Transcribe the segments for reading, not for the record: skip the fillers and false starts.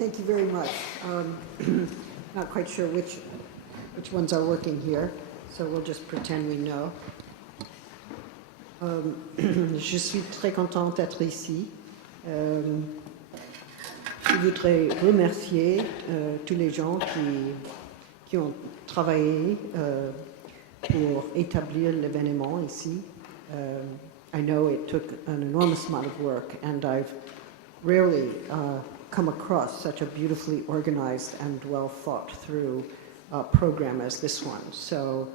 Thank you very much. Not quite sure which ones are working here, so we'll just pretend we know. Je suis très contente d'être ici. Je voudrais remercier tous les gens qui ont travaillé pour établir l'événement ici. I know it took an enormous amount of work, and I've rarely come across such a beautifully organized and well thought through program as this one. So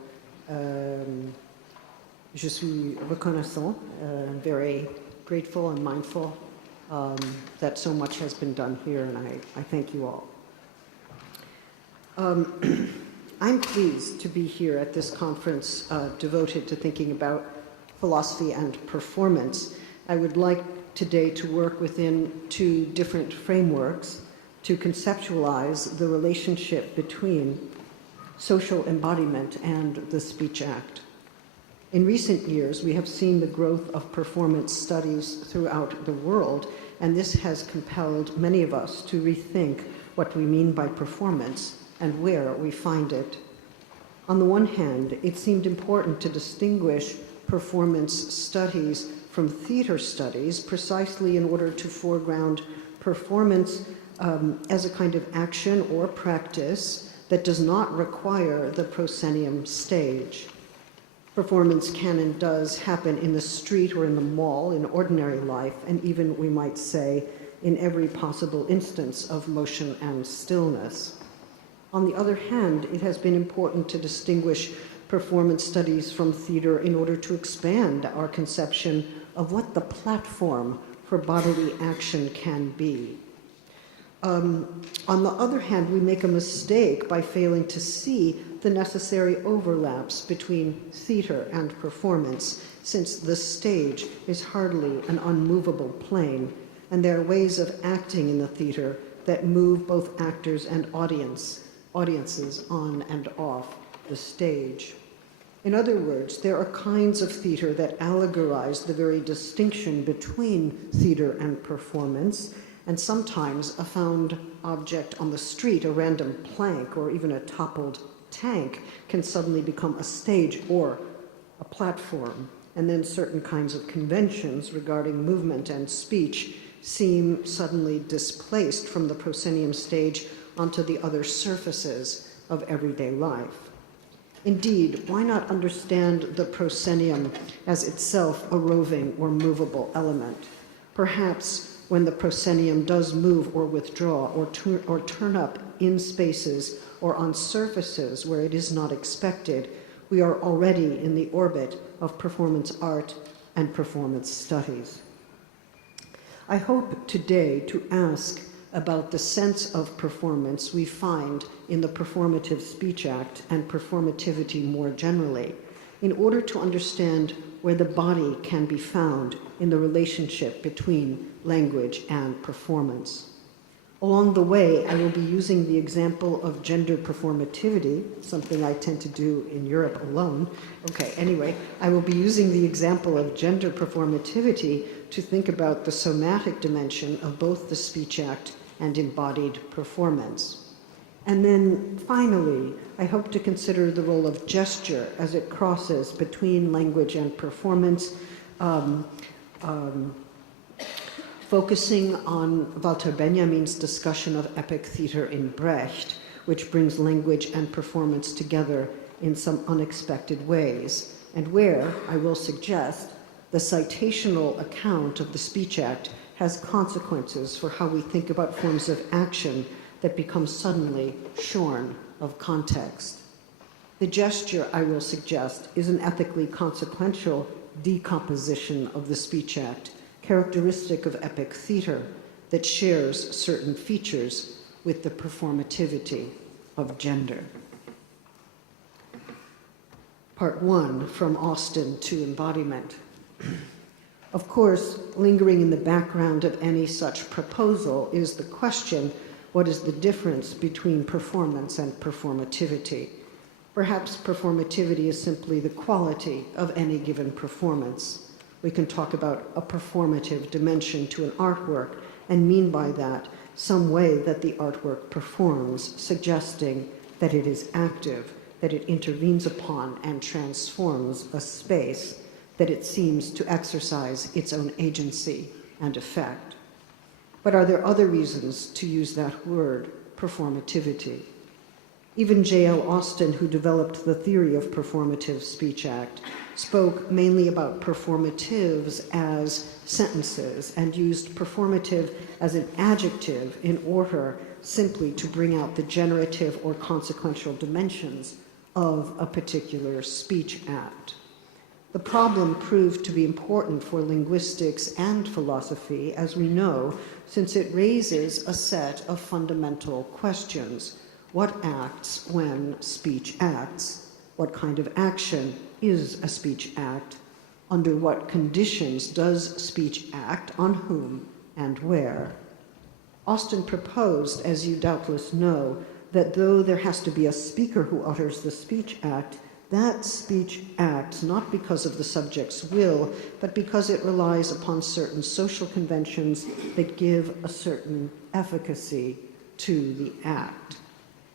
je suis reconnaissant, very grateful and mindful that so much has been done here, and I thank you all. I'm pleased to be here at this conference devoted to thinking about philosophy and performance. I would like today to work within two different frameworks to conceptualize the relationship between social embodiment and the Speech Act. In recent years, we have seen the growth of performance studies throughout the world, and this has compelled many of us to rethink what we mean by performance and where we find it. On the one hand, it seemed important to distinguish performance studies from theater studies precisely in order to foreground performance as a kind of action or practice that does not require the proscenium stage. Performance can and does happen in the street or in the mall in ordinary life, and even, we might say, in every possible instance of motion and stillness. On the other hand, it has been important to distinguish performance studies from theater in order to expand our conception of what the platform for bodily action can be. On the other hand, we make a mistake by failing to see the necessary overlaps between theater and performance, since the stage is hardly an unmovable plane, and there are ways of acting in the theater that move both actors and audiences on and off the stage. In other words, there are kinds of theater that allegorize the very distinction between theater and performance, and sometimes a found object on the street, a random plank, or even a toppled tank, can suddenly become a stage or a platform. And then certain kinds of conventions regarding movement and speech seem suddenly displaced from the proscenium stage onto the other surfaces of everyday life. Indeed, why not understand the proscenium as itself a roving or movable element? Perhaps when the proscenium does move or withdraw or turn up in spaces or on surfaces where it is not expected, we are already in the orbit of performance art and performance studies. I hope today to ask about the sense of performance we find in the Performative Speech Act and performativity more generally, in order to understand where the body can be found in the relationship between language and performance. Along the way, I will be using the example of gender performativity, something I tend to do in Europe alone. Okay, anyway, I will be using the example of gender performativity to think about the somatic dimension of both the Speech Act and embodied performance. And then finally, I hope to consider the role of gesture as it crosses between language and performance, focusing on Walter Benjamin's discussion of epic theater in Brecht, which brings language and performance together in some unexpected ways, and where, I will suggest, the citational account of the Speech Act has consequences for how we think about forms of action that become suddenly shorn of context. The gesture, I will suggest, is an ethically consequential decomposition of the Speech Act, characteristic of epic theater, that shares certain features with the performativity of gender. Part 1, From Austin to Embodiment. Of course, lingering in the background of any such proposal is the question, what is the difference between performance and performativity? Perhaps performativity is simply the quality of any given performance. We can talk about a performative dimension to an artwork and mean by that some way that the artwork performs, suggesting that it is active, that it intervenes upon and transforms a space, that it seems to exercise its own agency and effect. But are there other reasons to use that word, performativity? Even J.L. Austin, who developed the theory of performative speech act, spoke mainly about performatives as sentences and used performative as an adjective in order simply to bring out the generative or consequential dimensions of a particular speech act. The problem proved to be important for linguistics and philosophy, as we know, since it raises a set of fundamental questions. What acts when speech acts? What kind of action is a speech act? Under what conditions does speech act? On whom and where? Austin proposed, as you doubtless know, that though there has to be a speaker who utters the speech act, that speech acts not because of the subject's will, but because it relies upon certain social conventions that give a certain efficacy to the act.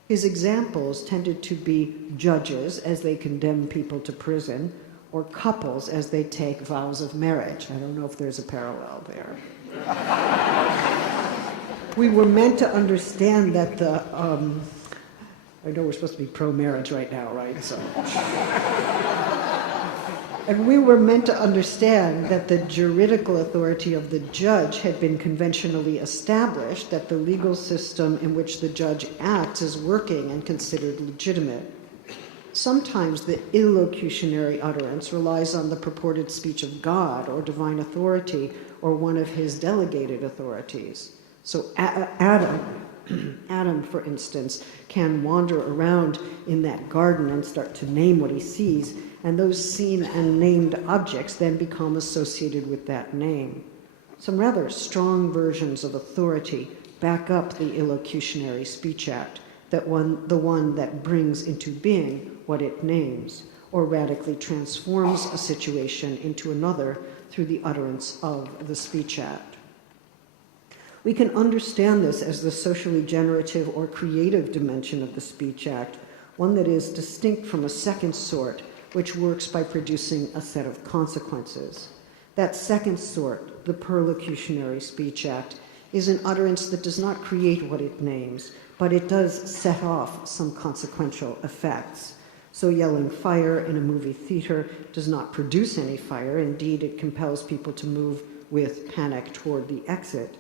His examples tended to be judges as they condemn people to prison, or couples as they take vows of marriage. I don't know if there's a parallel there. We were meant to understand that the, I know we're supposed to be pro-marriage right now, right? So. And we were meant to understand that the juridical authority of the judge had been conventionally established, that the legal system in which the judge acts is working and considered legitimate. Sometimes the illocutionary utterance relies on the purported speech of God or divine authority or one of his delegated authorities. So Adam, for instance, can wander around in that garden and start to name what he sees, and those seen and named objects then become associated with that name. Some rather strong versions of authority back up the illocutionary speech act, the one that brings into being what it names, or radically transforms a situation into another through the utterance of the speech act. We can understand this as the socially generative or creative dimension of the speech act, one that is distinct from a second sort, which works by producing a set of consequences. That second sort, the perlocutionary speech act, is an utterance that does not create what it names, but it does set off some consequential effects. So yelling fire in a movie theater does not produce any fire. Indeed, it compels people to move with panic toward the exit.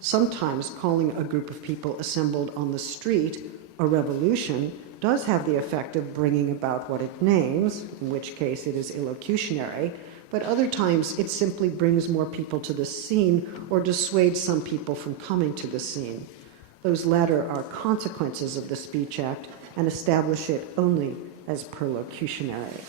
Sometimes calling a group of people assembled on the street a revolution does have the effect of bringing about what it names, in which case it is illocutionary, but other times it simply brings more people to the scene or dissuades some people from coming to the scene. Those latter are consequences of the speech act and establish it only as perlocutionary.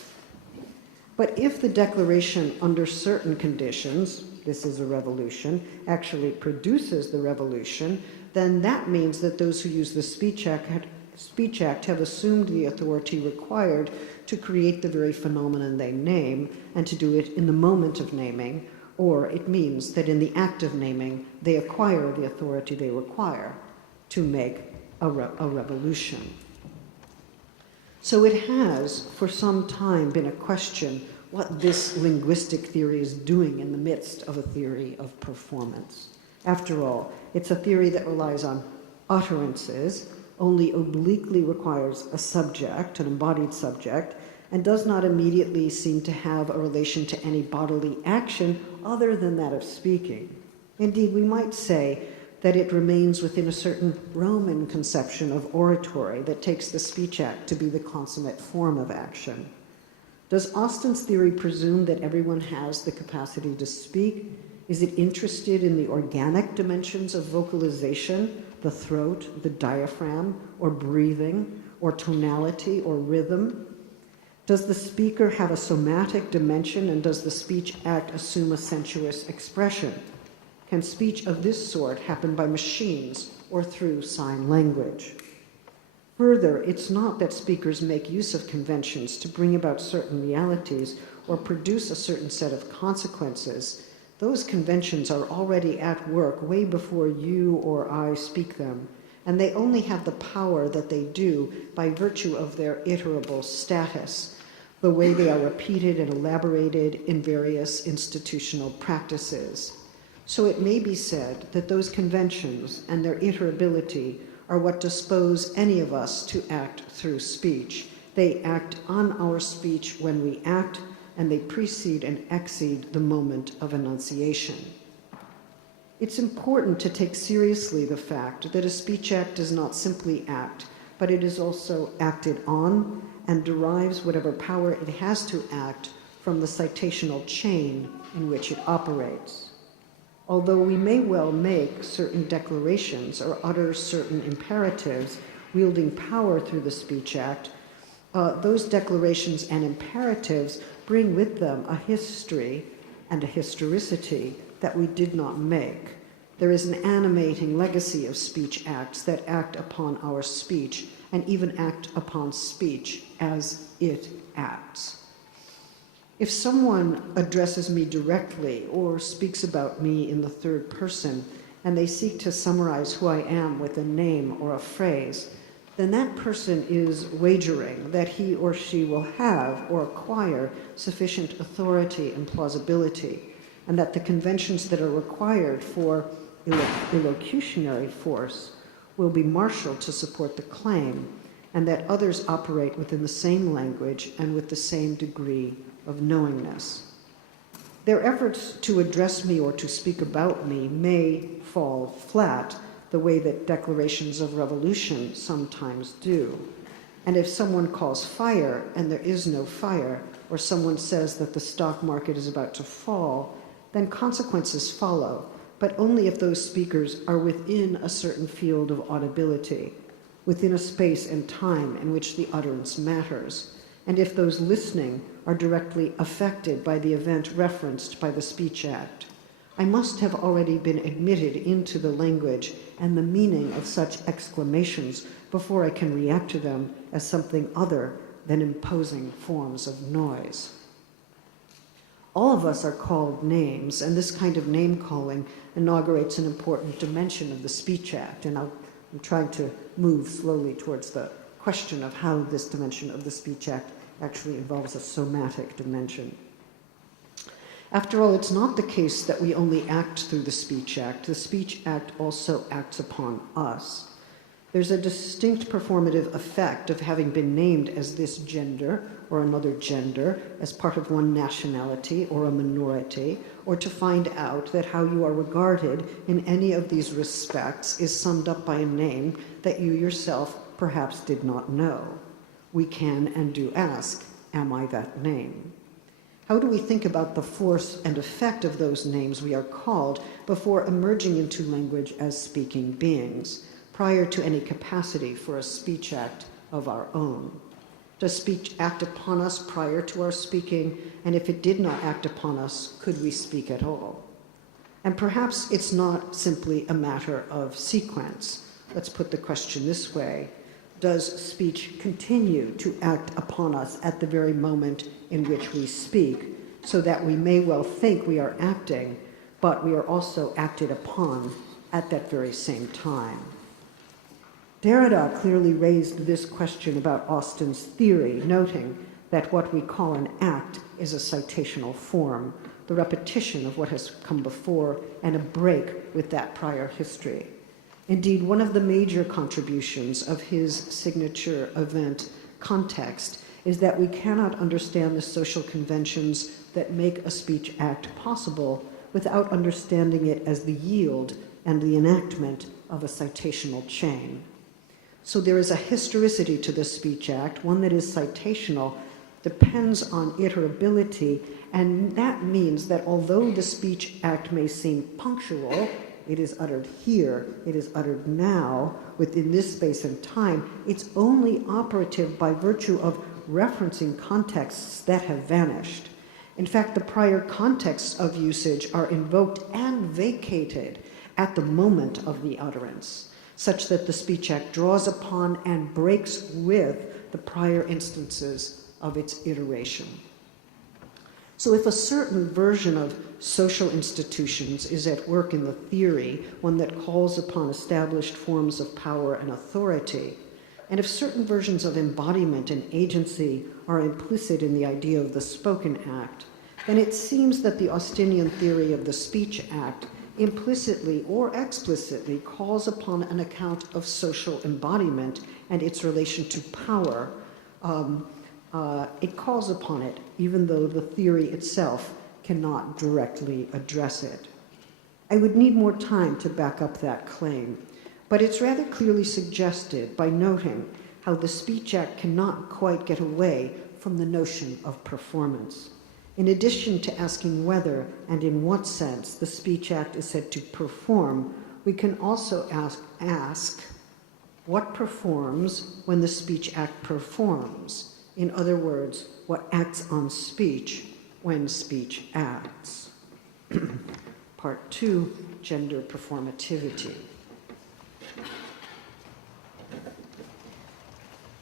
But if the declaration under certain conditions, this is a revolution, actually produces the revolution, then that means that those who use the speech act have assumed the authority required to create the very phenomenon they name and to do it in the moment of naming, or it means that in the act of naming, they acquire the authority they require to make a revolution. So it has, for some time, been a question what this linguistic theory is doing in the midst of a theory of performance. After all, it's a theory that relies on utterances, only obliquely requires a subject, an embodied subject, and does not immediately seem to have a relation to any bodily action other than that of speaking. Indeed, we might say that it remains within a certain Roman conception of oratory that takes the speech act to be the consummate form of action. Does Austin's theory presume that everyone has the capacity to speak? Is it interested in the organic dimensions of vocalization, the throat, the diaphragm, or breathing, or tonality, or rhythm? Does the speaker have a somatic dimension, and does the speech act assume a sensuous expression? Can speech of this sort happen by machines or through sign language? Further, it's not that speakers make use of conventions to bring about certain realities or produce a certain set of consequences. Those conventions are already at work way before you or I speak them, and they only have the power that they do by virtue of their iterable status, the way they are repeated and elaborated in various institutional practices. So it may be said that those conventions and their iterability are what dispose any of us to act through speech. They act on our speech when we act, and they precede and exceed the moment of enunciation. It's important to take seriously the fact that a speech act does not simply act, but it is also acted on and derives whatever power it has to act from the citational chain in which it operates. Although we may well make certain declarations or utter certain imperatives wielding power through the speech act, those declarations and imperatives bring with them a history and a historicity that we did not make. There is an animating legacy of speech acts that act upon our speech and even act upon speech as it acts. If someone addresses me directly or speaks about me in the third person, and they seek to summarize who I am with a name or a phrase, then that person is wagering that he or she will have or acquire sufficient authority and plausibility, and that the conventions that are required for elocutionary force will be marshaled to support the claim, and that others operate within the same language and with the same degree of knowingness. Their efforts to address me or to speak about me may fall flat, the way that declarations of revolution sometimes do. And if someone calls fire and there is no fire, or someone says that the stock market is about to fall, then consequences follow, but only if those speakers are within a certain field of audibility, within a space and time in which the utterance matters, and if those listening are directly affected by the event referenced by the Speech Act. I must have already been admitted into the language and the meaning of such exclamations before I can react to them as something other than imposing forms of noise. All of us are called names, and this kind of name-calling inaugurates an important dimension of the Speech Act, and I'm trying to move slowly towards the question of how this dimension of the Speech Act actually involves a somatic dimension. After all, it's not the case that we only act through the Speech Act. The Speech Act also acts upon us. There's a distinct performative effect of having been named as this gender or another gender, as part of one nationality or a minority, or to find out that how you are regarded in any of these respects is summed up by a name that you yourself perhaps did not know. We can and do ask, am I that name? How do we think about the force and effect of those names we are called before emerging into language as speaking beings, prior to any capacity for a speech act of our own? Does speech act upon us prior to our speaking? And if it did not act upon us, could we speak at all? And perhaps it's not simply a matter of sequence. Let's put the question this way. Does speech continue to act upon us at the very moment in which we speak, so that we may well think we are acting, but we are also acted upon at that very same time? Derrida clearly raised this question about Austin's theory, noting that what we call an act is a citational form, the repetition of what has come before and a break with that prior history. Indeed, one of the major contributions of his signature event, Context, is that we cannot understand the social conventions that make a speech act possible without understanding it as the yield and the enactment of a citational chain. So there is a historicity to the Speech Act, one that is citational, depends on iterability, and that means that although the Speech Act may seem punctual, it is uttered here, it is uttered now, within this space and time, it's only operative by virtue of referencing contexts that have vanished. In fact, the prior contexts of usage are invoked and vacated at the moment of the utterance, such that the Speech Act draws upon and breaks with the prior instances of its iteration. So if a certain version of social institutions is at work in the theory, one that calls upon established forms of power and authority, and if certain versions of embodiment and agency are implicit in the idea of the spoken act, then it seems that the Austinian theory of the speech act implicitly or explicitly calls upon an account of social embodiment and its relation to power. It calls upon it, even though the theory itself cannot directly address it. I would need more time to back up that claim, but it's rather clearly suggested by noting how the Speech Act cannot quite get away from the notion of performance. In addition to asking whether and in what sense the Speech Act is said to perform, we can also ask what performs when the Speech Act performs. In other words, what acts on speech when speech acts. Part 2, gender performativity.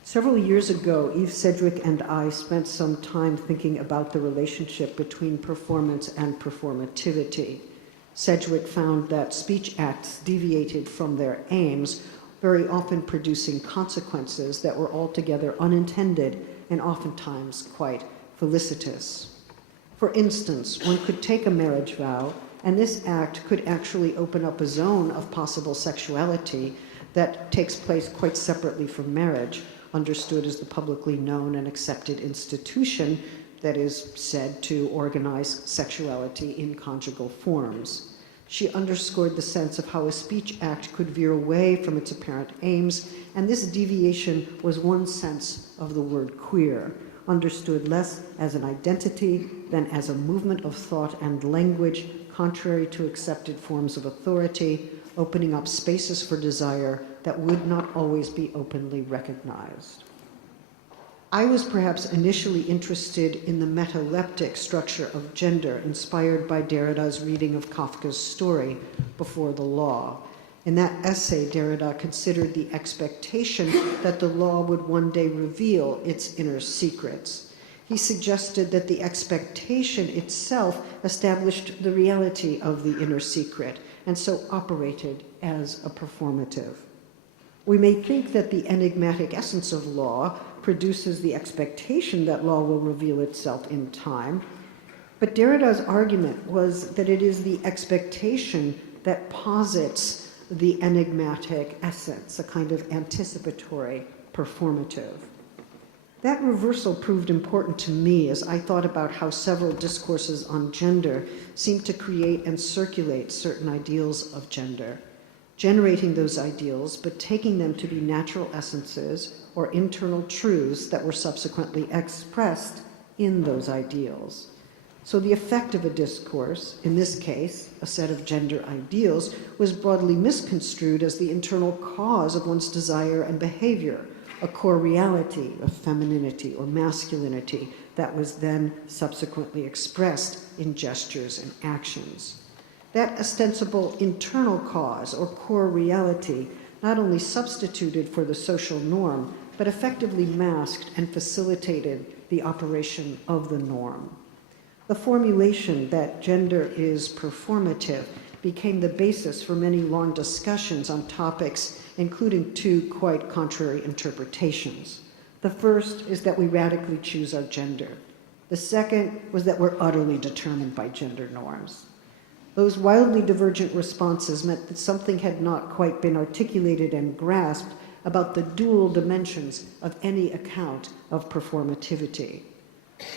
Several years ago, Eve Sedgwick and I spent some time thinking about the relationship between performance and performativity. Sedgwick found that speech acts deviated from their aims, very often producing consequences that were altogether unintended and oftentimes quite felicitous. For instance, one could take a marriage vow, and this act could actually open up a zone of possible sexuality that takes place quite separately from marriage, understood as the publicly known and accepted institution that is said to organize sexuality in conjugal forms. She underscored the sense of how a speech act could veer away from its apparent aims, and this deviation was one sense of the word queer, understood less as an identity than as a movement of thought and language contrary to accepted forms of authority, opening up spaces for desire that would not always be openly recognized. I was perhaps initially interested in the metaleptic structure of gender inspired by Derrida's reading of Kafka's story, Before the Law. In that essay, Derrida considered the expectation that the law would one day reveal its inner secrets. He suggested that the expectation itself established the reality of the inner secret, and so operated as a performative. We may think that the enigmatic essence of law produces the expectation that law will reveal itself in time, but Derrida's argument was that it is the expectation that posits the enigmatic essence, a kind of anticipatory performative. That reversal proved important to me as I thought about how several discourses on gender seem to create and circulate certain ideals of gender, generating those ideals, but taking them to be natural essences or internal truths that were subsequently expressed in those ideals. So the effect of a discourse, in this case, a set of gender ideals, was broadly misconstrued as the internal cause of one's desire and behavior, a core reality of femininity or masculinity that was then subsequently expressed in gestures and actions. That ostensible internal cause or core reality not only substituted for the social norm, but effectively masked and facilitated the operation of the norm. The formulation that gender is performative became the basis for many long discussions on topics, including two quite contrary interpretations. The first is that we radically choose our gender. The second was that we're utterly determined by gender norms. Those wildly divergent responses meant that something had not quite been articulated and grasped about the dual dimensions of any account of performativity.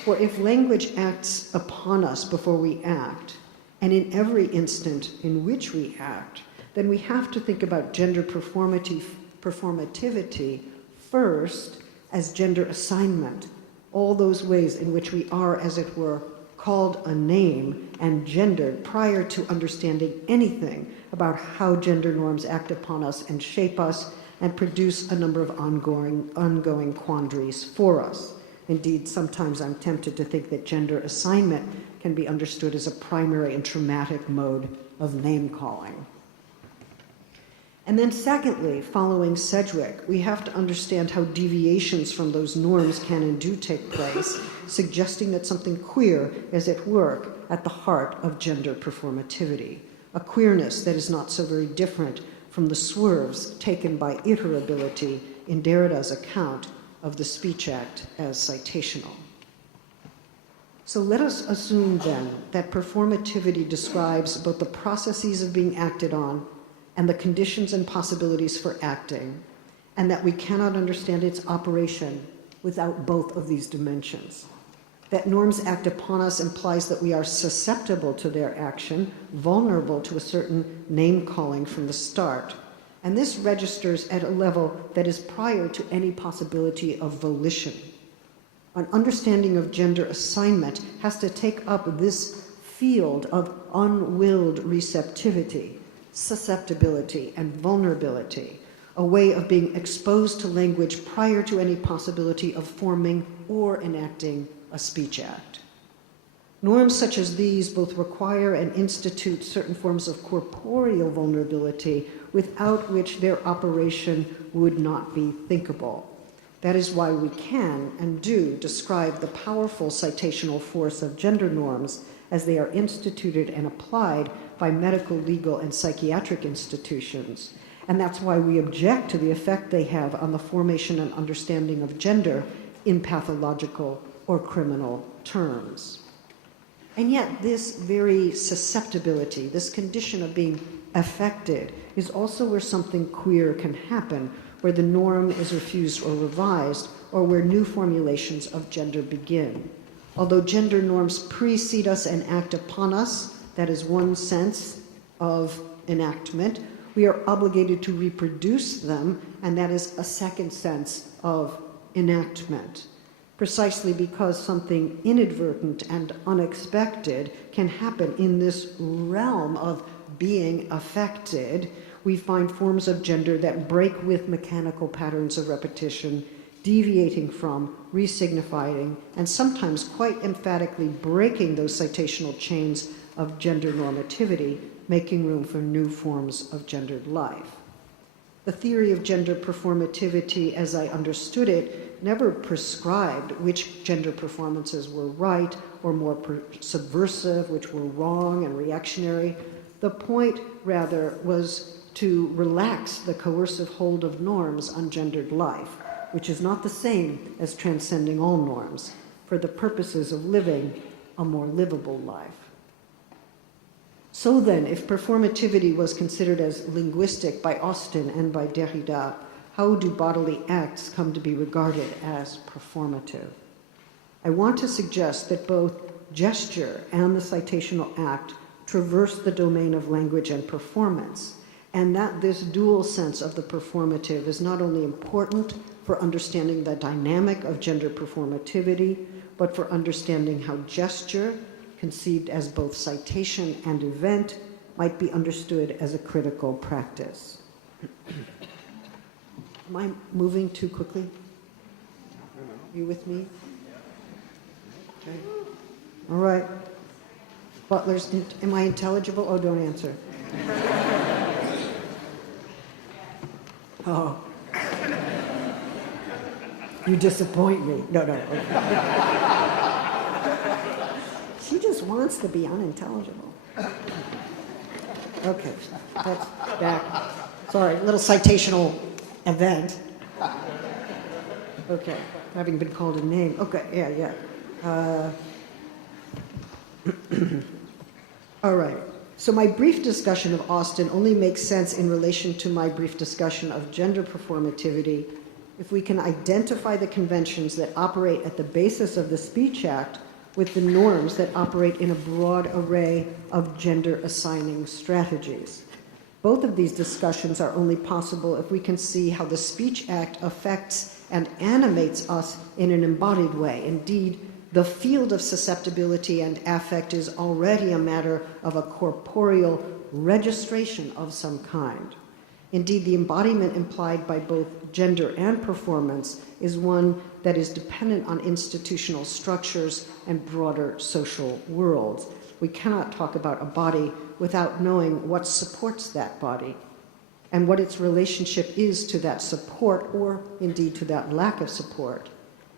For if language acts upon us before we act, and in every instant in which we act, then we have to think about gender performativity first as gender assignment, all those ways in which we are, as it were, called a name and gendered prior to understanding anything about how gender norms act upon us and shape us and produce a number of ongoing quandaries for us. Indeed, sometimes I'm tempted to think that gender assignment can be understood as a primary and traumatic mode of name-calling. And then secondly, following Sedgwick, we have to understand how deviations from those norms can and do take place, suggesting that something queer is at work at the heart of gender performativity, a queerness that is not so very different from the swerves taken by iterability in Derrida's account of the Speech Act as citational. So let us assume then that performativity describes both the processes of being acted on and the conditions and possibilities for acting, and that we cannot understand its operation without both of these dimensions. That norms act upon us implies that we are susceptible to their action, vulnerable to a certain name-calling from the start. And this registers at a level that is prior to any possibility of volition. An understanding of gender assignment has to take up this field of unwilled receptivity, susceptibility, and vulnerability, a way of being exposed to language prior to any possibility of forming or enacting a speech act. Norms such as these both require and institute certain forms of corporeal vulnerability without which their operation would not be thinkable. That is why we can and do describe the powerful citational force of gender norms as they are instituted and applied by medical, legal, and psychiatric institutions. And that's why we object to the effect they have on the formation and understanding of gender in pathological or criminal terms. And yet this very susceptibility, this condition of being affected, is also where something queer can happen, where the norm is refused or revised, or where new formulations of gender begin. Although gender norms precede us and act upon us, that is one sense of enactment, we are obligated to reproduce them, and that is a second sense of enactment. Precisely because something inadvertent and unexpected can happen in this realm of being affected, we find forms of gender that break with mechanical patterns of repetition, deviating from, resignifying, and sometimes quite emphatically breaking those citational chains of gender normativity, making room for new forms of gendered life. The theory of gender performativity, as I understood it, never prescribed which gender performances were right or more subversive, which were wrong and reactionary. The point, rather, was to relax the coercive hold of norms on gendered life, which is not the same as transcending all norms, for the purposes of living a more livable life. So then, if performativity was considered as linguistic by Austin and by Derrida, how do bodily acts come to be regarded as performative? I want to suggest that both gesture and the citational act traverse the domain of language and performance, and that this dual sense of the performative is not only important for understanding the dynamic of gender performativity, but for understanding how gesture, conceived as both citation and event, might be understood as a critical practice. Am I moving too quickly? Are you with me? Okay. All right. Butler's, am I intelligible? Oh, don't answer. Oh. You disappoint me. No. She just wants to be unintelligible. Okay, that's back. Sorry, little citational event. Okay, having been called a name. Okay, yeah. All right. So my brief discussion of Austin only makes sense in relation to my brief discussion of gender performativity if we can identify the conventions that operate at the basis of the Speech Act with the norms that operate in a broad array of gender-assigning strategies. Both of these discussions are only possible if we can see how the Speech Act affects and animates us in an embodied way. Indeed, the field of susceptibility and affect is already a matter of a corporeal registration of some kind. Indeed, the embodiment implied by both gender and performance is one that is dependent on institutional structures and broader social worlds. We cannot talk about a body without knowing what supports that body. and what its relationship is to that support, or indeed to that lack of support.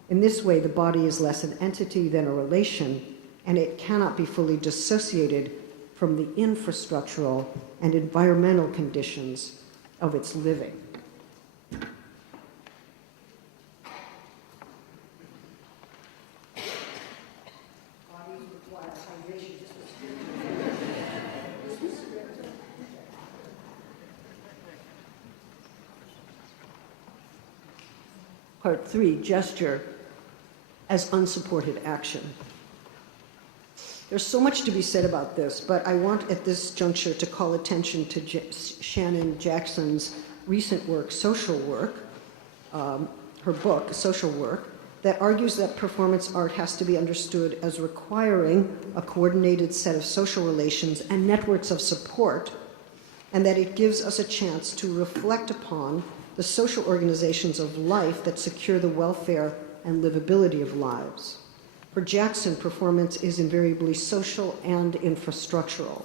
In this way, the body is less an entity than a relation, and it cannot be fully dissociated from the infrastructural and environmental conditions of its living. Part 3, gesture as unsupported action. There's so much to be said about this, but I want at this juncture to call attention to Shannon Jackson's recent work, Social Work, her book, Social Work, that argues that performance art has to be understood as requiring a coordinated set of social relations and networks of support, and that it gives us a chance to reflect upon the social organizations of life that secure the welfare and livability of lives. For Jackson, performance is invariably social and infrastructural.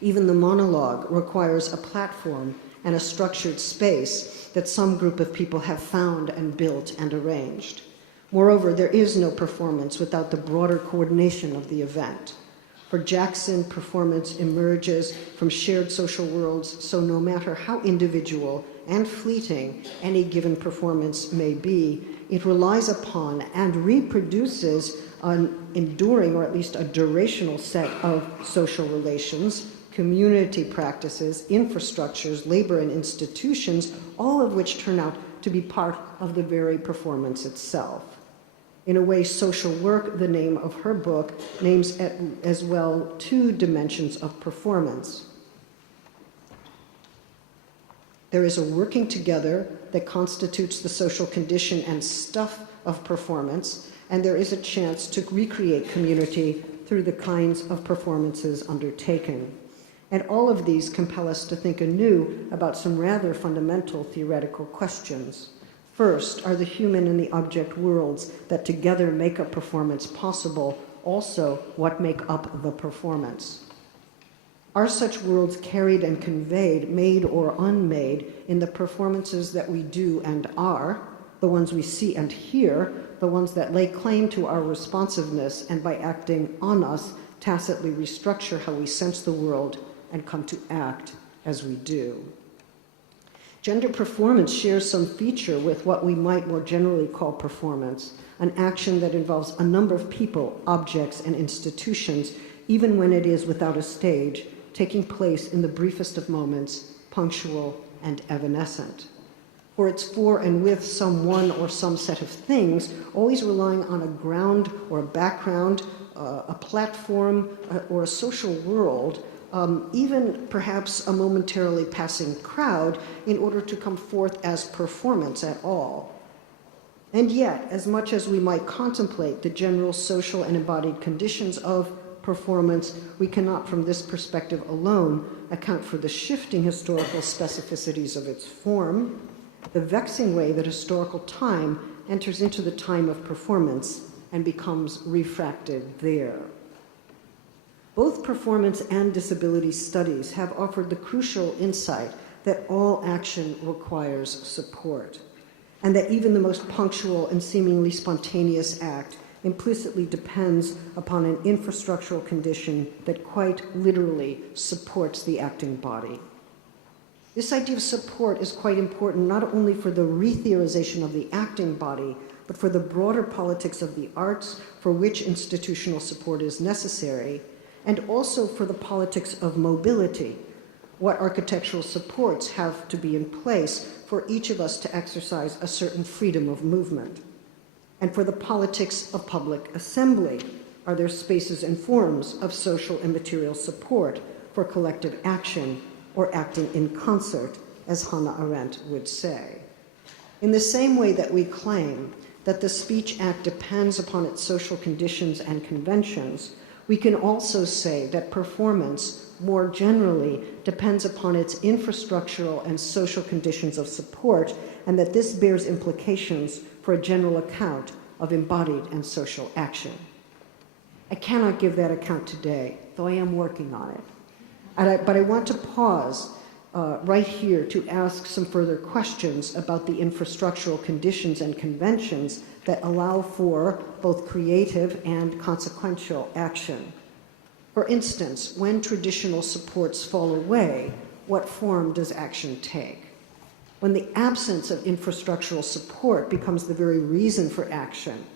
Even the monologue requires a platform and a structured space that some group of people have found and built and arranged. Moreover, there is no performance without the broader coordination of the event. For Jackson, performance emerges from shared social worlds, so no matter how individual and fleeting any given performance may be, it relies upon and reproduces an enduring, or at least a durational set of social relations, community practices, infrastructures, labor, and institutions, all of which turn out to be part of the very performance itself. In a way, Social Work, the name of her book, names as well two dimensions of performance. There is a working together that constitutes the social condition and stuff of performance, and there is a chance to recreate community through the kinds of performances undertaken. And all of these compel us to think anew about some rather fundamental theoretical questions. First, are the human and the object worlds that together make a performance possible also what make up the performance? Are such worlds carried and conveyed, made or unmade, in the performances that we do and are, the ones we see and hear, the ones that lay claim to our responsiveness and by acting on us tacitly restructure how we sense the world and come to act as we do? Gender performance shares some feature with what we might more generally call performance, an action that involves a number of people, objects, and institutions, even when it is without a stage, taking place in the briefest of moments, punctual and evanescent. For it's for and with someone or some set of things, always relying on a ground or a background, a platform, or a social world, even perhaps a momentarily passing crowd, in order to come forth as performance at all. And yet, as much as we might contemplate the general social and embodied conditions of performance, we cannot, from this perspective alone, account for the shifting historical specificities of its form, the vexing way that historical time enters into the time of performance and becomes refracted there. Both performance and disability studies have offered the crucial insight that all action requires support, and that even the most punctual and seemingly spontaneous act implicitly depends upon an infrastructural condition that quite literally supports the acting body. This idea of support is quite important not only for the retheorization of the acting body, but for the broader politics of the arts for which institutional support is necessary, and also for the politics of mobility, what architectural supports have to be in place for each of us to exercise a certain freedom of movement. And for the politics of public assembly, are there spaces and forms of social and material support for collective action or acting in concert, as Hannah Arendt would say? In the same way that we claim that the Speech Act depends upon its social conditions and conventions, we can also say that performance, more generally, depends upon its infrastructural and social conditions of support, and that this bears implications for a general account of embodied and social action. I cannot give that account today, though I am working on it. But I want to pause right here to ask some further questions about the infrastructural conditions and conventions that allow for both creative and consequential action. For instance, when traditional supports fall away, what form does action take? When the absence of infrastructural support becomes the very reason for action,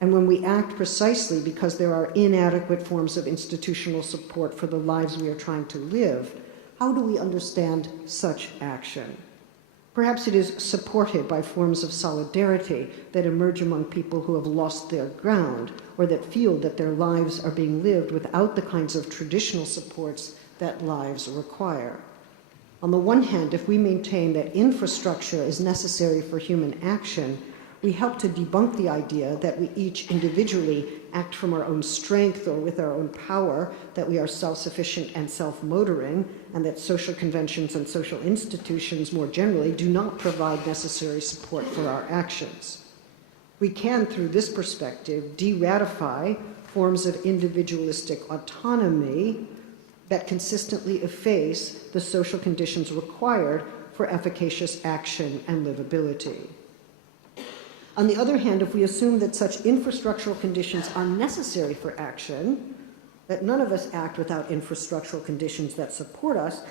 and when we act precisely because there are inadequate forms of institutional support for the lives we are trying to live, how do we understand such action? Perhaps it is supported by forms of solidarity that emerge among people who have lost their ground, or that feel that their lives are being lived without the kinds of traditional supports that lives require. On the one hand, if we maintain that infrastructure is necessary for human action, we help to debunk the idea that we each individually act from our own strength or with our own power, that we are self-sufficient and self-motoring, and that social conventions and social institutions more generally do not provide necessary support for our actions. We can, through this perspective, de-ratify forms of individualistic autonomy that consistently efface the social conditions required for efficacious action and livability. On the other hand, if we assume that such infrastructural conditions are necessary for action, that none of us act without infrastructural conditions that support us,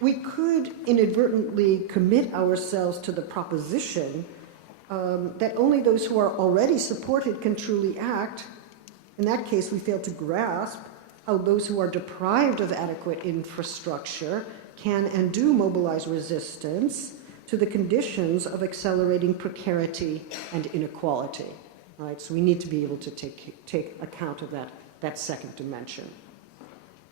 we could inadvertently commit ourselves to the proposition that only those who are already supported can truly act. In that case, we fail to grasp how those who are deprived of adequate infrastructure can and do mobilize resistance to the conditions of accelerating precarity and inequality. Right? So we need to be able to take account of that second dimension.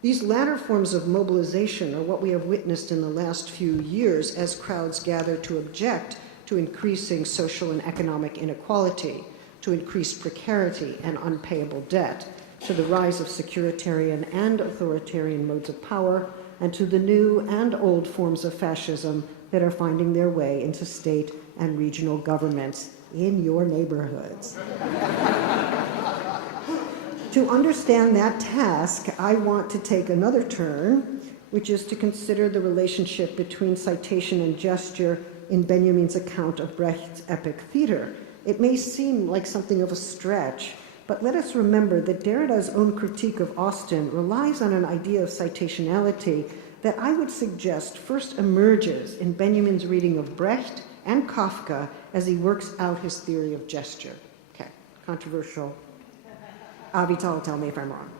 These latter forms of mobilization are what we have witnessed in the last few years as crowds gather to object to increasing social and economic inequality, to increased precarity and unpayable debt, to the rise of securitarian and authoritarian modes of power, and to the new and old forms of fascism that are finding their way into state and regional governments in your neighborhoods. To understand that task, I want to take another turn, which is to consider the relationship between citation and gesture in Benjamin's account of Brecht's epic theater. It may seem like something of a stretch, but let us remember that Derrida's own critique of Austin relies on an idea of citationality that I would suggest first emerges in Benjamin's reading of Brecht and Kafka as he works out his theory of gesture. Okay, controversial. Avital, tell me if I'm wrong.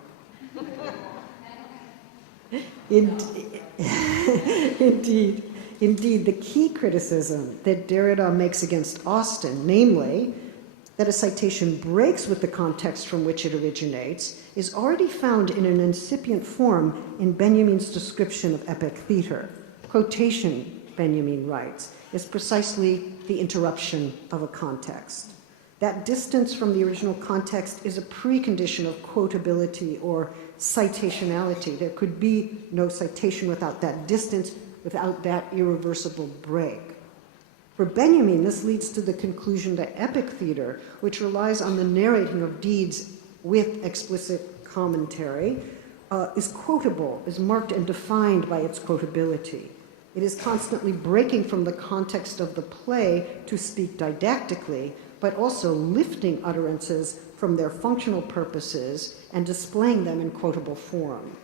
Indeed, the key criticism that Derrida makes against Austin, namely that a citation breaks with the context from which it originates, is already found in an incipient form in Benjamin's description of epic theater. Quotation, Benjamin writes, is precisely the interruption of a context. That distance from the original context is a precondition of quotability or citationality. There could be no citation without that distance, without that irreversible break. For Benjamin, this leads to the conclusion that epic theater, which relies on the narrating of deeds with explicit commentary, is quotable, is marked and defined by its quotability. It is constantly breaking from the context of the play to speak didactically, but also lifting utterances from their functional purposes and displaying them in quotable form.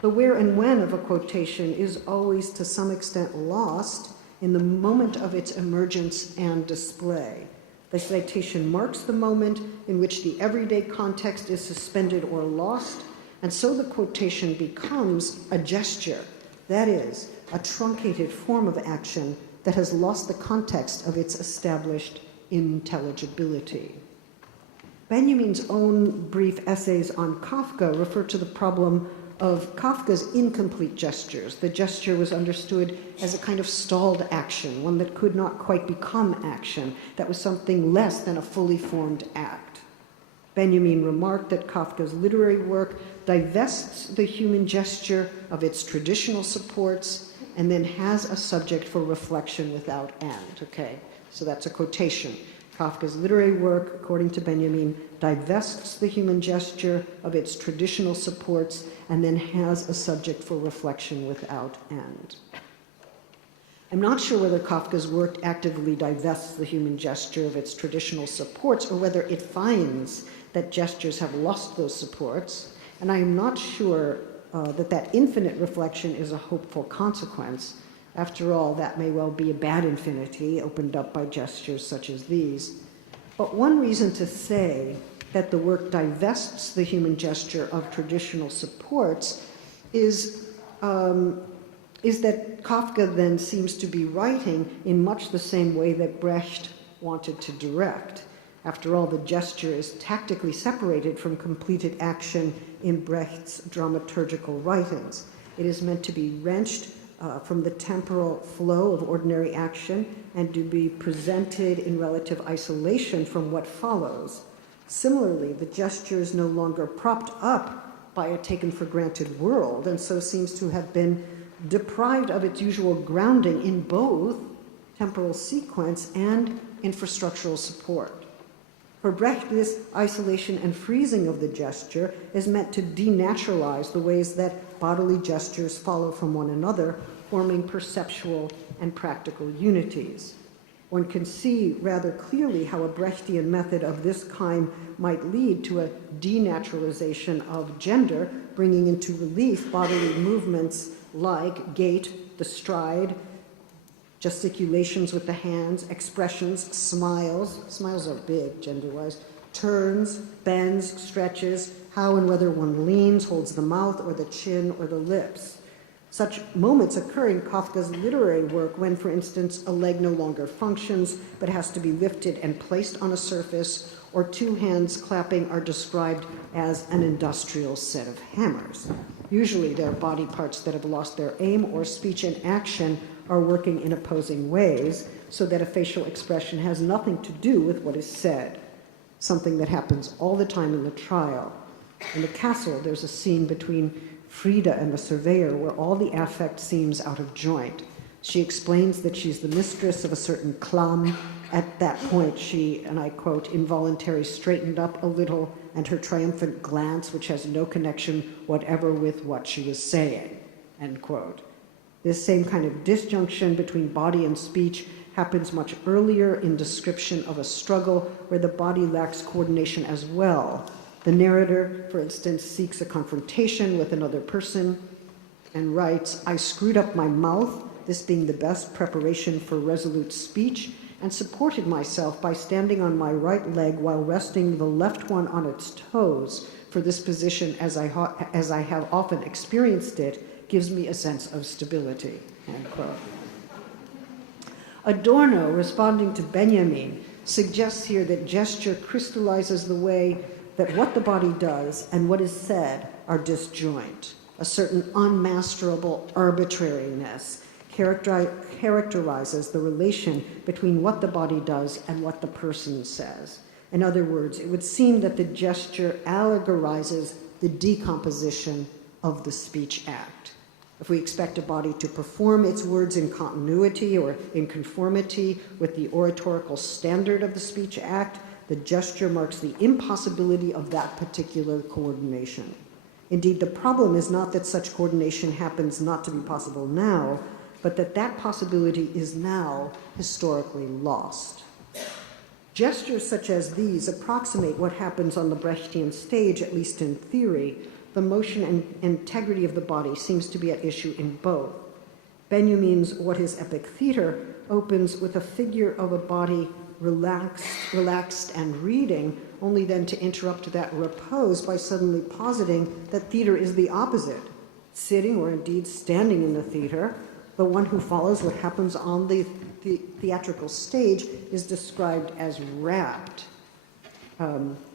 The where and when of a quotation is always to some extent lost in the moment of its emergence and display. The citation marks the moment in which the everyday context is suspended or lost, and so the quotation becomes a gesture, that is, a truncated form of action that has lost the context of its established intelligibility. Benjamin's own brief essays on Kafka refer to the problem of Kafka's incomplete gestures. The gesture was understood as a kind of stalled action, one that could not quite become action, that was something less than a fully formed act. Benjamin remarked that Kafka's literary work divests the human gesture of its traditional supports and then has a subject for reflection without end. Okay, so that's a quotation. Kafka's literary work, according to Benjamin, divests the human gesture of its traditional supports and then has a subject for reflection without end. I'm not sure whether Kafka's work actively divests the human gesture of its traditional supports or whether it finds that gestures have lost those supports, and I am not sure that infinite reflection is a hopeful consequence. After all, that may well be a bad infinity opened up by gestures such as these. But one reason to say that the work divests the human gesture of traditional supports is that Kafka then seems to be writing in much the same way that Brecht wanted to direct. After all, the gesture is tactically separated from completed action in Brecht's dramaturgical writings. It is meant to be wrenched from the temporal flow of ordinary action and to be presented in relative isolation from what follows. Similarly, the gesture is no longer propped up by a taken-for-granted world, and so seems to have been deprived of its usual grounding in both temporal sequence and infrastructural support. For Brecht, this isolation and freezing of the gesture is meant to denaturalize the ways that bodily gestures follow from one another, forming perceptual and practical unities. One can see rather clearly how a Brechtian method of this kind might lead to a denaturalization of gender, bringing into relief bodily movements like gait, the stride, gesticulations with the hands, expressions, smiles are big gender-wise, turns, bends, stretches, how and whether one leans, holds the mouth or the chin or the lips. Such moments occur in Kafka's literary work when, for instance, a leg no longer functions but has to be lifted and placed on a surface, or two hands clapping are described as an industrial set of hammers. Usually they're body parts that have lost their aim, or speech and action are working in opposing ways, so that a facial expression has nothing to do with what is said, something that happens all the time in the trial. In the castle, there's a scene between Frida and the surveyor where all the affect seems out of joint. She explains that she's the mistress of a certain clam. At that point, she, and I quote, involuntarily straightened up a little, and her triumphant glance, which has no connection whatever with what she was saying, end quote. This same kind of disjunction between body and speech happens much earlier in description of a struggle where the body lacks coordination as well. The narrator, for instance, seeks a confrontation with another person and writes, "I screwed up my mouth, this being the best preparation for resolute speech, and supported myself by standing on my right leg while resting the left one on its toes, for this position, as I have often experienced it, gives me a sense of stability," end quote. Adorno, responding to Benjamin, suggests here that gesture crystallizes the way that what the body does and what is said are disjoint. A certain unmasterable arbitrariness characterizes the relation between what the body does and what the person says. In other words, it would seem that the gesture allegorizes the decomposition of the speech act. If we expect a body to perform its words in continuity or in conformity with the oratorical standard of the speech act, the gesture marks the impossibility of that particular coordination. Indeed, the problem is not that such coordination happens not to be possible now, but that that possibility is now historically lost. Gestures such as these approximate what happens on the Brechtian stage, at least in theory. The motion and integrity of the body seems to be at issue in both. Benjamin's What is Epic Theater opens with a figure of a body relaxed and reading, only then to interrupt that repose by suddenly positing that theater is the opposite. Sitting, or indeed standing in the theater, the one who follows what happens on the theatrical stage is described as rapt.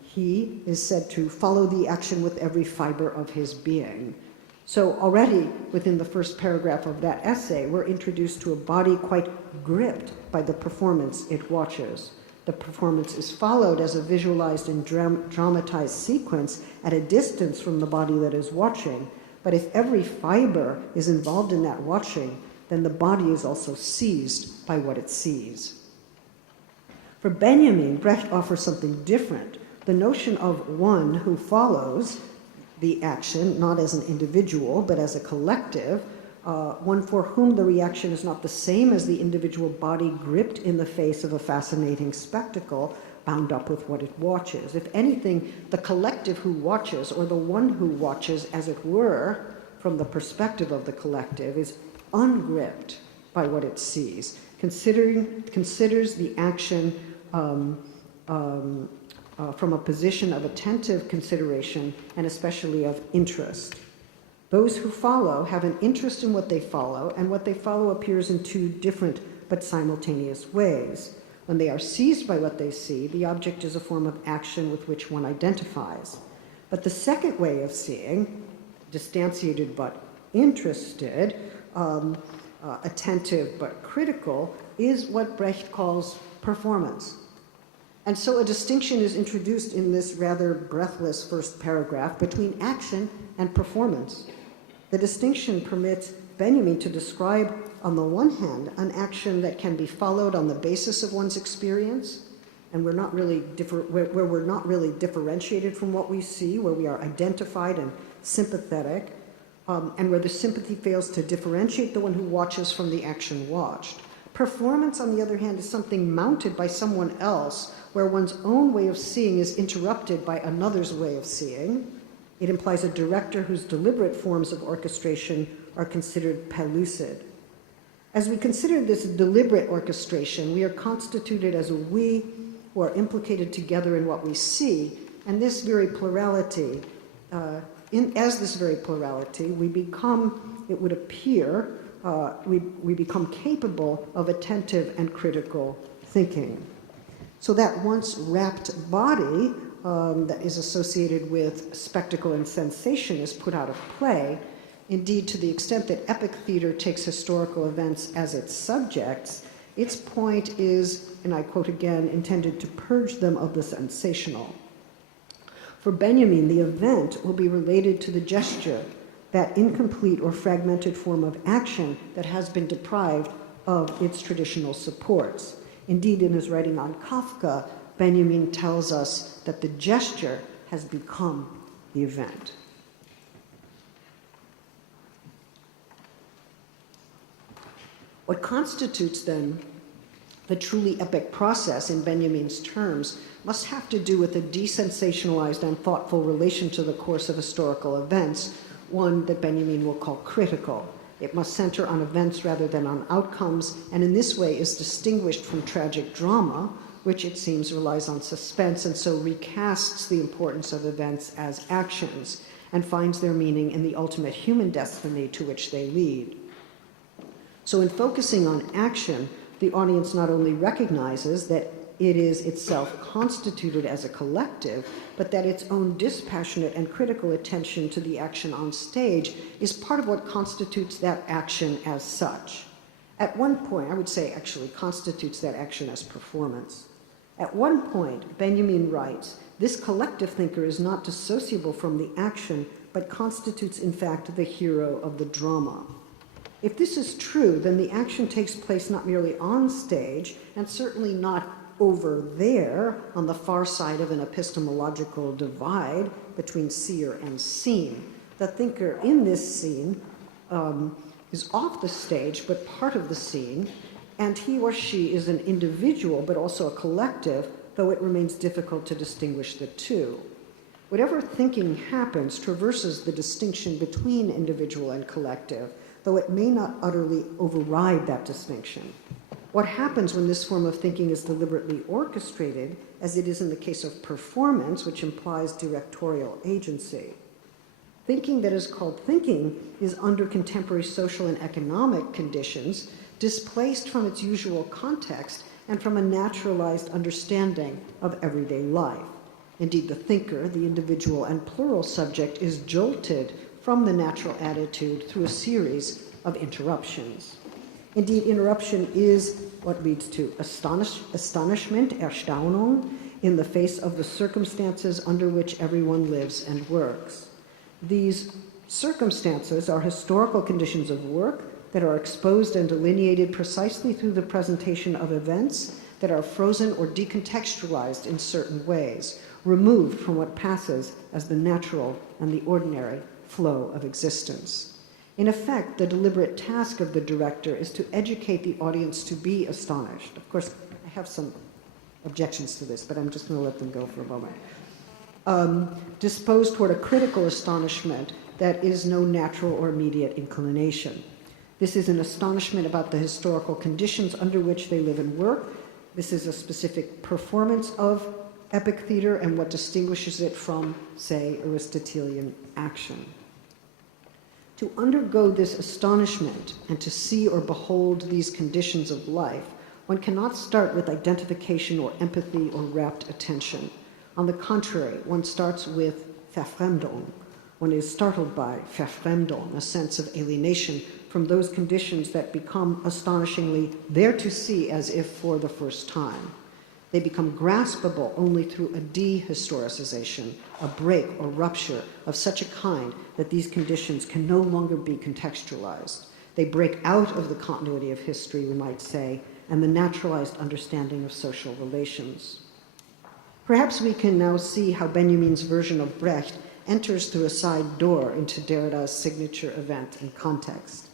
He is said to follow the action with every fiber of his being. So already within the first paragraph of that essay, we're introduced to a body quite gripped by the performance it watches. The performance is followed as a visualized and dramatized sequence at a distance from the body that is watching. But if every fiber is involved in that watching, then the body is also seized by what it sees. For Benjamin, Brecht offers something different. The notion of one who follows the action, not as an individual, but as a collective, one for whom the reaction is not the same as the individual body gripped in the face of a fascinating spectacle, bound up with what it watches. If anything, the collective who watches, or the one who watches, as it were, from the perspective of the collective, is ungripped by what it sees, considers the action from a position of attentive consideration and especially of interest. Those who follow have an interest in what they follow, and what they follow appears in two different but simultaneous ways. When they are seized by what they see, the object is a form of action with which one identifies. But the second way of seeing, distantiated but interested, attentive but critical, is what Brecht calls performance. And so a distinction is introduced in this rather breathless first paragraph between action and performance. The distinction permits Benjamin to describe, on the one hand, an action that can be followed on the basis of one's experience, and where we're not really differentiated from what we see, where we are identified and sympathetic, and where the sympathy fails to differentiate the one who watches from the action watched. Performance, on the other hand, is something mounted by someone else, where one's own way of seeing is interrupted by another's way of seeing. It implies a director whose deliberate forms of orchestration are considered pellucid. As we consider this deliberate orchestration, we are constituted as a we who are implicated together in what we see, and this very plurality, as this very plurality, we become, it would appear, we become capable of attentive and critical thinking. So that once wrapped body that is associated with spectacle and sensation is put out of play. Indeed, to the extent that epic theater takes historical events as its subjects, its point is, and I quote again, intended to purge them of the sensational. For Benjamin, the event will be related to the gesture, that incomplete or fragmented form of action that has been deprived of its traditional supports. Indeed, in his writing on Kafka, Benjamin tells us that the gesture has become the event. What constitutes, then, the truly epic process in Benjamin's terms must have to do with a desensationalized and thoughtful relation to the course of historical events, one that Benjamin will call critical. It must center on events rather than on outcomes, and in this way is distinguished from tragic drama, which it seems relies on suspense and so recasts the importance of events as actions and finds their meaning in the ultimate human destiny to which they lead. So in focusing on action, the audience not only recognizes that it is itself constituted as a collective, but that its own dispassionate and critical attention to the action on stage is part of what constitutes that action as such. At one point, I would say actually constitutes that action as performance. At one point, Benjamin writes, this collective thinker is not dissociable from the action, but constitutes in fact the hero of the drama. If this is true, then the action takes place not merely on stage, and certainly not over there on the far side of an epistemological divide between seer and seen. The thinker in this scene is off the stage, but part of the scene, and he or she is an individual, but also a collective, though it remains difficult to distinguish the two. Whatever thinking happens traverses the distinction between individual and collective, though it may not utterly override that distinction. What happens when this form of thinking is deliberately orchestrated, as it is in the case of performance, which implies directorial agency? Thinking that is called thinking is under contemporary social and economic conditions displaced from its usual context and from a naturalized understanding of everyday life. Indeed, the thinker, the individual and plural subject, is jolted from the natural attitude through a series of interruptions. Indeed, interruption is what leads to astonishment, Erstaunung, in the face of the circumstances under which everyone lives and works. These circumstances are historical conditions of work that are exposed and delineated precisely through the presentation of events that are frozen or decontextualized in certain ways, removed from what passes as the natural and the ordinary flow of existence. In effect, the deliberate task of the director is to educate the audience to be astonished. Of course, I have some objections to this, but I'm just going to let them go for a moment. Disposed toward a critical astonishment that is no natural or immediate inclination. This is an astonishment about the historical conditions under which they live and work. This is a specific performance of epic theater and what distinguishes it from, say, Aristotelian action. To undergo this astonishment and to see or behold these conditions of life, one cannot start with identification or empathy or rapt attention. On the contrary, one starts with verfremdung. One is startled by verfremdung, a sense of alienation from those conditions that become astonishingly there to see as if for the first time. They become graspable only through a dehistoricization, a break or rupture of such a kind that these conditions can no longer be contextualized. They break out of the continuity of history, we might say, and the naturalized understanding of social relations. Perhaps we can now see how Benjamin's version of Brecht enters through a side door into Derrida's signature event and context.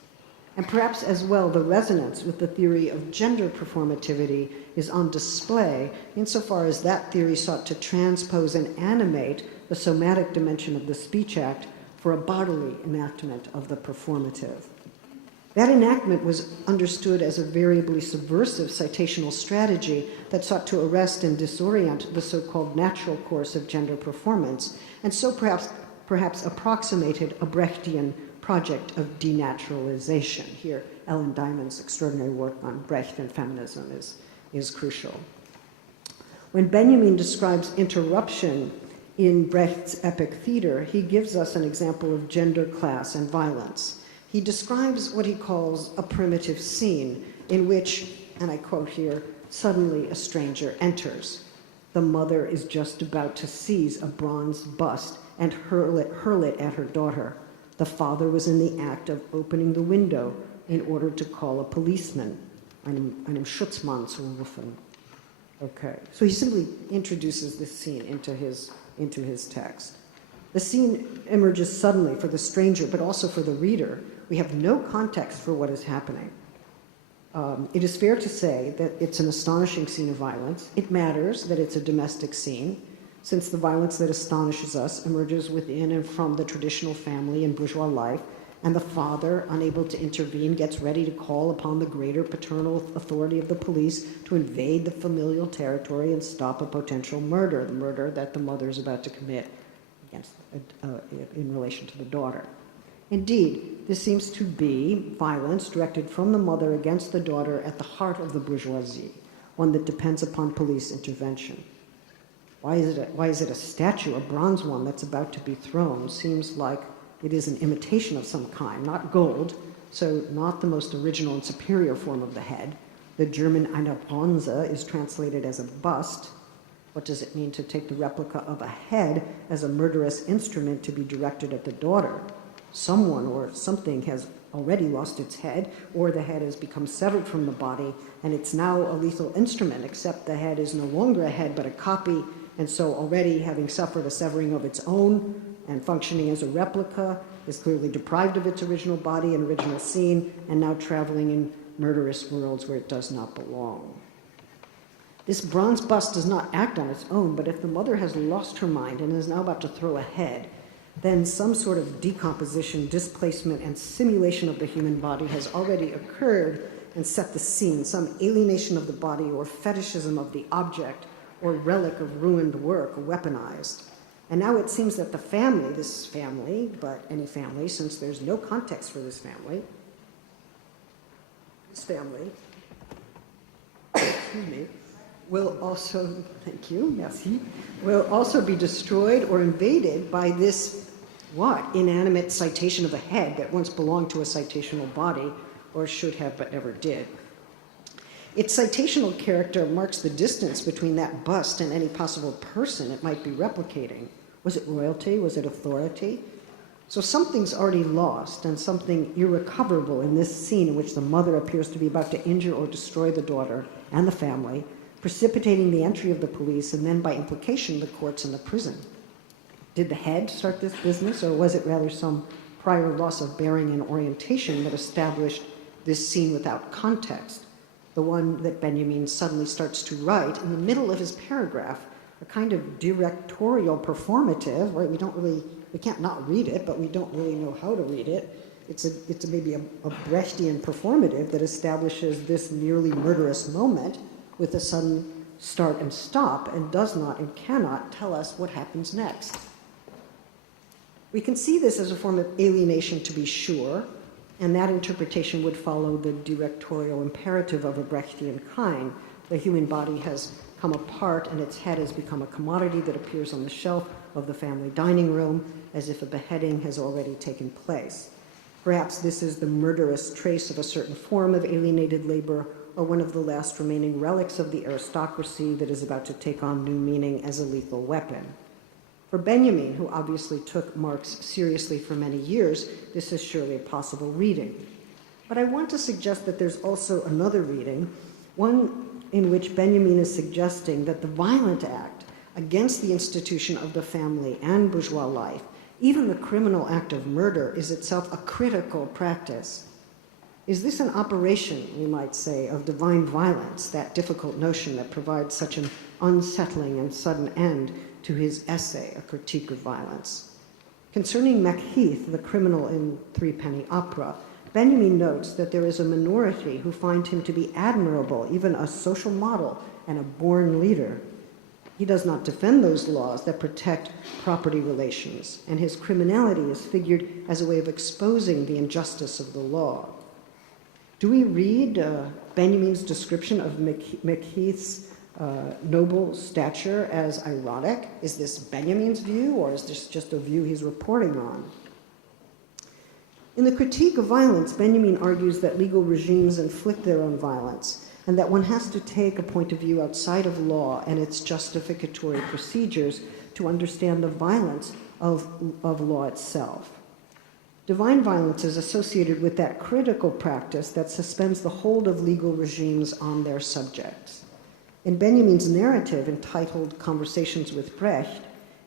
And perhaps as well the resonance with the theory of gender performativity is on display insofar as that theory sought to transpose and animate the somatic dimension of the speech act for a bodily enactment of the performative. That enactment was understood as a variably subversive citational strategy that sought to arrest and disorient the so-called natural course of gender performance, and so perhaps approximated a Brechtian project of denaturalization. Here, Ellen Diamond's extraordinary work on Brecht and feminism is crucial. When Benjamin describes interruption in Brecht's epic theater, he gives us an example of gender, class, and violence. He describes what he calls a primitive scene in which, and I quote here, suddenly a stranger enters. The mother is just about to seize a bronze bust and hurl it at her daughter. The father was in the act of opening the window in order to call a policeman. Einem Schutzmann zu rufen. Okay, so he simply introduces this scene into his text. The scene emerges suddenly for the stranger, but also for the reader. We have no context for what is happening. It is fair to say that it's an astonishing scene of violence. It matters that it's a domestic scene, since the violence that astonishes us emerges within and from the traditional family and bourgeois life, and the father, unable to intervene, gets ready to call upon the greater paternal authority of the police to invade the familial territory and stop a potential murder, the murder that the mother is about to commit in relation to the daughter. Indeed, this seems to be violence directed from the mother against the daughter at the heart of the bourgeoisie, one that depends upon police intervention. Why is it a statue, a bronze one, that's about to be thrown? Seems like it is an imitation of some kind, not gold, so not the most original and superior form of the head. The German eine Bronze is translated as a bust. What does it mean to take the replica of a head as a murderous instrument to be directed at the daughter? Someone or something has already lost its head, or the head has become severed from the body, and it's now a lethal instrument, except the head is no longer a head but a copy, and so already having suffered a severing of its own and functioning as a replica, is clearly deprived of its original body and original scene, and now traveling in murderous worlds where it does not belong. This bronze bust does not act on its own, but if the mother has lost her mind and is now about to throw a head, then some sort of decomposition, displacement, and simulation of the human body has already occurred and set the scene, some alienation of the body or fetishism of the object or relic of ruined work weaponized. And now it seems that the family, this family, but any family, since there's no context for this family, excuse me, will also, thank you, merci, will also be destroyed or invaded by this, what, inanimate citation of a head that once belonged to a citational body, or should have but never did. Its citational character marks the distance between that bust and any possible person it might be replicating. Was it royalty? Was it authority? So something's already lost and something irrecoverable in this scene in which the mother appears to be about to injure or destroy the daughter and the family, precipitating the entry of the police and then by implication the courts and the prison. Did the head start this business, or was it rather some prior loss of bearing and orientation that established this scene without context, the one that Benjamin suddenly starts to write in the middle of his paragraph, a kind of directorial performative, right? We can't not read it, but we don't really know how to read it. It's maybe a Brechtian performative that establishes this nearly murderous moment with a sudden start and stop, and does not and cannot tell us what happens next. We can see this as a form of alienation, to be sure, and that interpretation would follow the directorial imperative of a Brechtian kind. The human body has come apart and its head has become a commodity that appears on the shelf of the family dining room as if a beheading has already taken place. Perhaps this is the murderous trace of a certain form of alienated labor, or one of the last remaining relics of the aristocracy that is about to take on new meaning as a lethal weapon. For Benjamin, who obviously took Marx seriously for many years, this is surely a possible reading. But I want to suggest that there's also another reading, one in which Benjamin is suggesting that the violent act against the institution of the family and bourgeois life, even the criminal act of murder, is itself a critical practice. Is this an operation, we might say, of divine violence, that difficult notion that provides such an unsettling and sudden end to his essay, A Critique of Violence? Concerning Macheath, the criminal in Threepenny Opera, Benjamin notes that there is a minority who find him to be admirable, even a social model and a born leader. He does not defend those laws that protect property relations, and his criminality is figured as a way of exposing the injustice of the law. Do we read Benjamin's description of Macheath's noble stature as ironic? Is this Benjamin's view, or is this just a view he's reporting on? In the Critique of Violence, Benjamin argues that legal regimes inflict their own violence, and that one has to take a point of view outside of law and its justificatory procedures to understand the violence of law itself. Divine violence is associated with that critical practice that suspends the hold of legal regimes on their subjects. In Benjamin's narrative entitled Conversations with Brecht,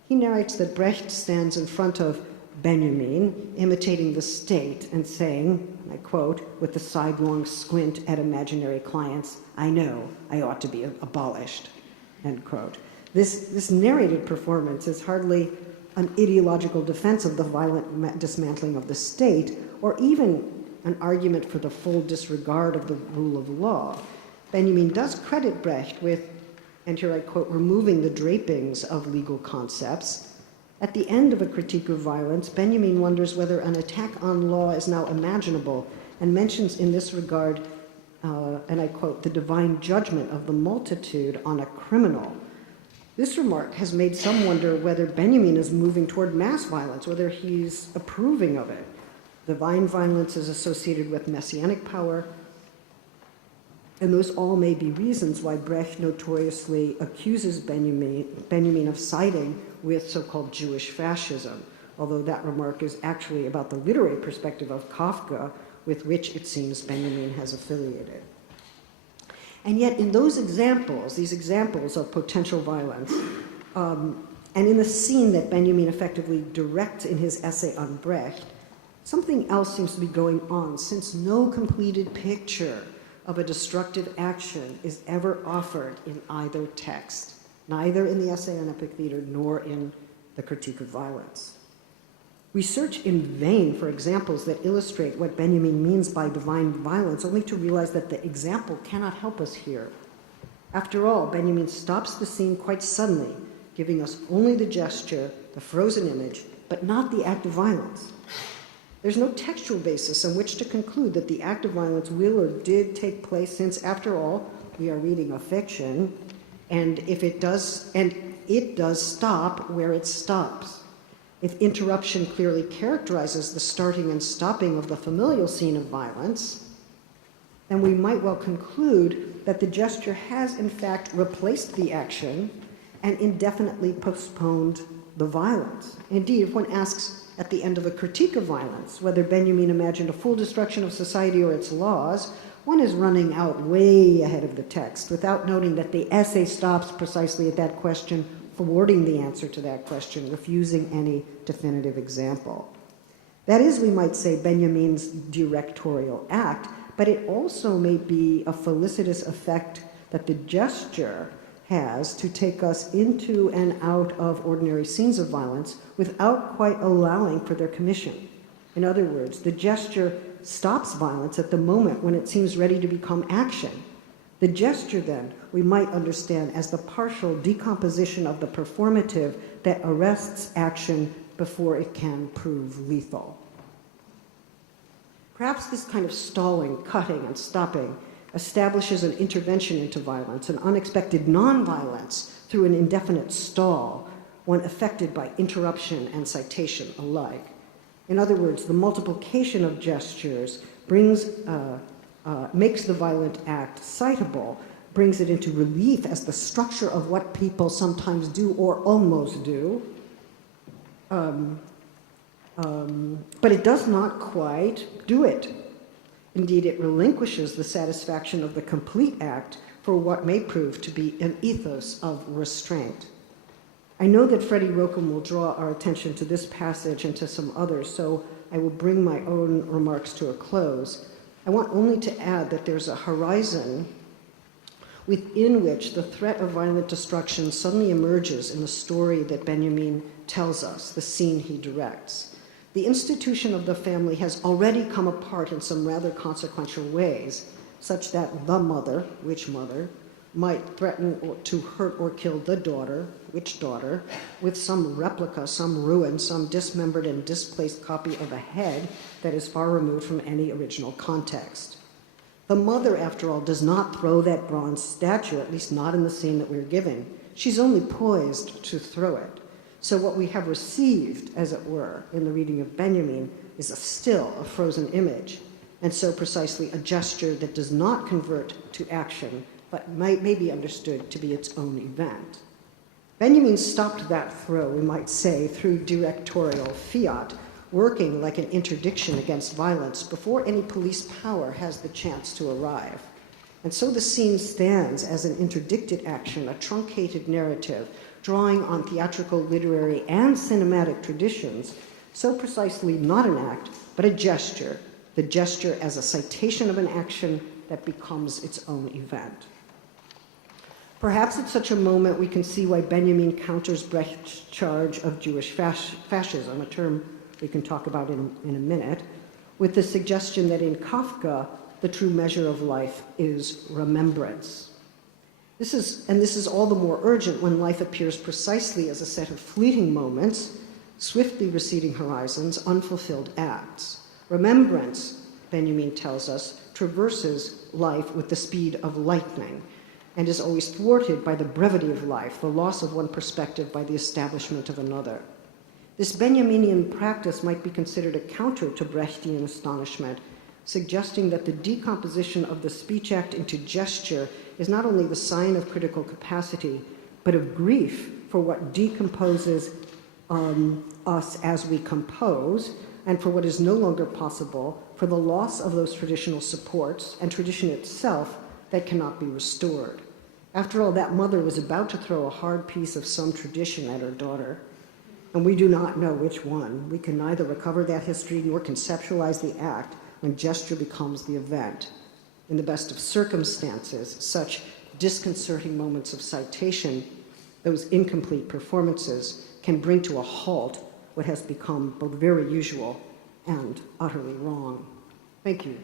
he narrates that Brecht stands in front of Benjamin, imitating the state and saying, and I quote, with a sidelong squint at imaginary clients, "I know, I ought to be abolished," end quote. This narrated performance is hardly an ideological defense of the violent dismantling of the state, or even an argument for the full disregard of the rule of law. Benjamin does credit Brecht with, and here I quote, removing the drapings of legal concepts. At the end of A Critique of Violence, Benjamin wonders whether an attack on law is now imaginable, and mentions in this regard, and I quote, the divine judgment of the multitude on a criminal. This remark has made some wonder whether Benjamin is moving toward mass violence, whether he's approving of it. Divine violence is associated with messianic power, and those all may be reasons why Brecht notoriously accuses Benjamin of siding with so-called Jewish fascism, although that remark is actually about the literary perspective of Kafka, with which it seems Benjamin has affiliated. And yet in those examples, these examples of potential violence, and in the scene that Benjamin effectively directs in his essay on Brecht, something else seems to be going on, since no completed picture of a destructive action is ever offered in either text, neither in the essay on Epic Theater nor in the Critique of Violence. We search in vain for examples that illustrate what Benjamin means by divine violence, only to realize that the example cannot help us here. After all, Benjamin stops the scene quite suddenly, giving us only the gesture, the frozen image, but not the act of violence. There's no textual basis on which to conclude that the act of violence will or did take place, since, after all, we are reading a fiction, and it does stop where it stops. If interruption clearly characterizes the starting and stopping of the familial scene of violence, then we might well conclude that the gesture has, in fact, replaced the action and indefinitely postponed the violence. Indeed, if one asks at the end of A Critique of Violence whether Benjamin imagined a full destruction of society or its laws, one is running out way ahead of the text without noting that the essay stops precisely at that question, thwarting the answer to that question, refusing any definitive example. That is, we might say, Benjamin's directorial act, but it also may be a felicitous effect that the gesture has to take us into and out of ordinary scenes of violence without quite allowing for their commission. In other words, the gesture stops violence at the moment when it seems ready to become action. The gesture, then, we might understand as the partial decomposition of the performative that arrests action before it can prove lethal. Perhaps this kind of stalling, cutting, and stopping establishes an intervention into violence, an unexpected non-violence through an indefinite stall, one affected by interruption and citation alike. In other words, the multiplication of gestures makes the violent act citable, brings it into relief as the structure of what people sometimes do or almost do. But it does not quite do it. Indeed, it relinquishes the satisfaction of the complete act for what may prove to be an ethos of restraint. I know that Freddie Rokem will draw our attention to this passage and to some others, so I will bring my own remarks to a close. I want only to add that there's a horizon within which the threat of violent destruction suddenly emerges in the story that Benjamin tells us, the scene he directs. The institution of the family has already come apart in some rather consequential ways, such that the mother, which mother, might threaten to hurt or kill the daughter, which daughter, with some replica, some ruin, some dismembered and displaced copy of a head that is far removed from any original context. The mother, after all, does not throw that bronze statue, at least not in the scene that we're given. She's only poised to throw it. So what we have received, as it were, in the reading of Benjamin is still a frozen image, and so precisely a gesture that does not convert to action, but may be understood to be its own event. Benjamin stopped that throw, we might say, through directorial fiat, working like an interdiction against violence before any police power has the chance to arrive. And so the scene stands as an interdicted action, a truncated narrative, drawing on theatrical, literary, and cinematic traditions, so precisely not an act, but a gesture, the gesture as a citation of an action that becomes its own event. Perhaps at such a moment we can see why Benjamin counters Brecht's charge of Jewish fascism, a term we can talk about in a minute, with the suggestion that in Kafka, the true measure of life is remembrance. This is all the more urgent when life appears precisely as a set of fleeting moments, swiftly receding horizons, unfulfilled acts. Remembrance, Benjamin tells us, traverses life with the speed of lightning and is always thwarted by the brevity of life, the loss of one perspective by the establishment of another. This Benjaminian practice might be considered a counter to Brechtian astonishment, suggesting that the decomposition of the speech act into gesture is not only the sign of critical capacity, but of grief for what decomposes us as we compose, and for what is no longer possible, for the loss of those traditional supports and tradition itself that cannot be restored. After all, that mother was about to throw a hard piece of some tradition at her daughter, and we do not know which one. We can neither recover that history nor conceptualize the act when gesture becomes the event. In the best of circumstances, such disconcerting moments of citation, those incomplete performances, can bring to a halt what has become both very usual and utterly wrong. Thank you.